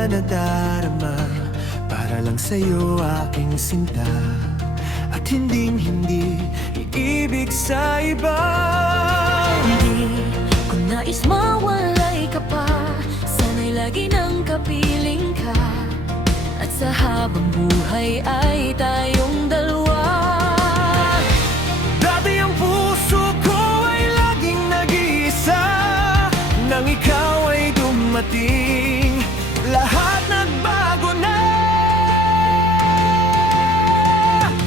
na nadarama para lang sa'yo aking sinta, at hindi iibig sa iba. Hindi ko nais mawalay ka pa, sana'y lagi nang kapiling ka, at sa habang buhay ay tayong dalawa. Dati ang puso ko ay laging nag-iisa, nang ikaw ay dumating, lahat nagbago na.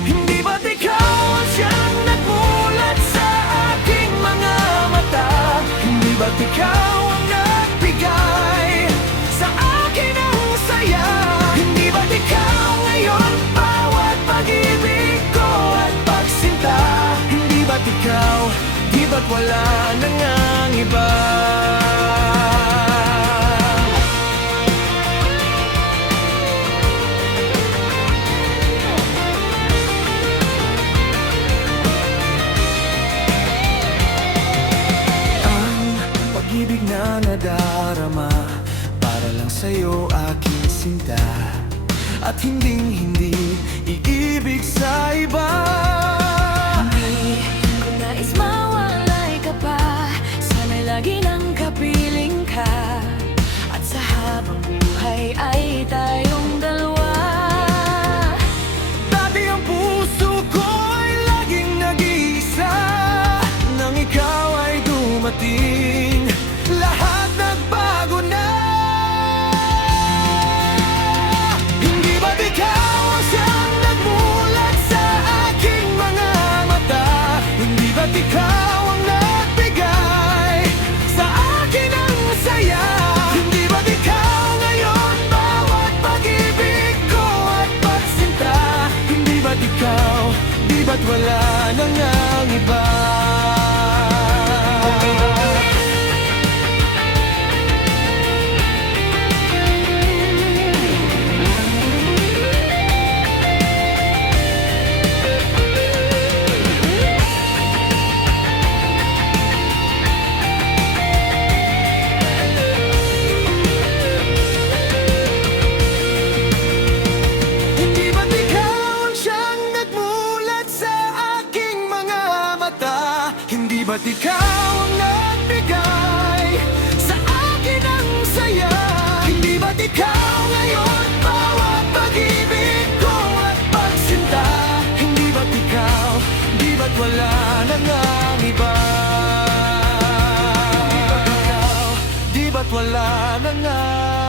Hindi ba't ikaw ang siyang nagmulat sa aking mga mata? Hindi ba't ikaw ang nagbigay sa akin ng saya? Hindi ba't ikaw ngayon bawat pag-ibig ko at pagsinta? Hindi ba't ikaw, di ba't wala na ngang iba? Pag-ibig na nadarama para lang sa'yo aking sinta, at hindi iibig sa iba. Hindi ko nais mawalay ka pa, sana'y lagi nang kapiling ka, at sa habang buhay ay tayong dalawa. Dati ang puso ko ay laging nag-iisa, nang ikaw ay dumating, lahat nagbago na. Hindi ba't ikaw ang siyang nagmulat sa aking mga mata? Hindi ba't ikaw ang nagbigay sa akin ng saya? Hindi ba't ikaw ngayon bawat pag-ibig ko at pagsinta? Hindi ba't ikaw, di ba't wala na ngang iba? Hindi ba't ikaw ang siyang nagmulat sa aking mga mata? Hindi ba't ikaw ang nagbigay sa akin ng saya? Hindi ba't ikaw ngayon bawat pag-ibig ko at pagsinta? Hindi ba't ikaw, di ba't wala na ngang iba? Di ba't ikaw, di ba't wala na ngang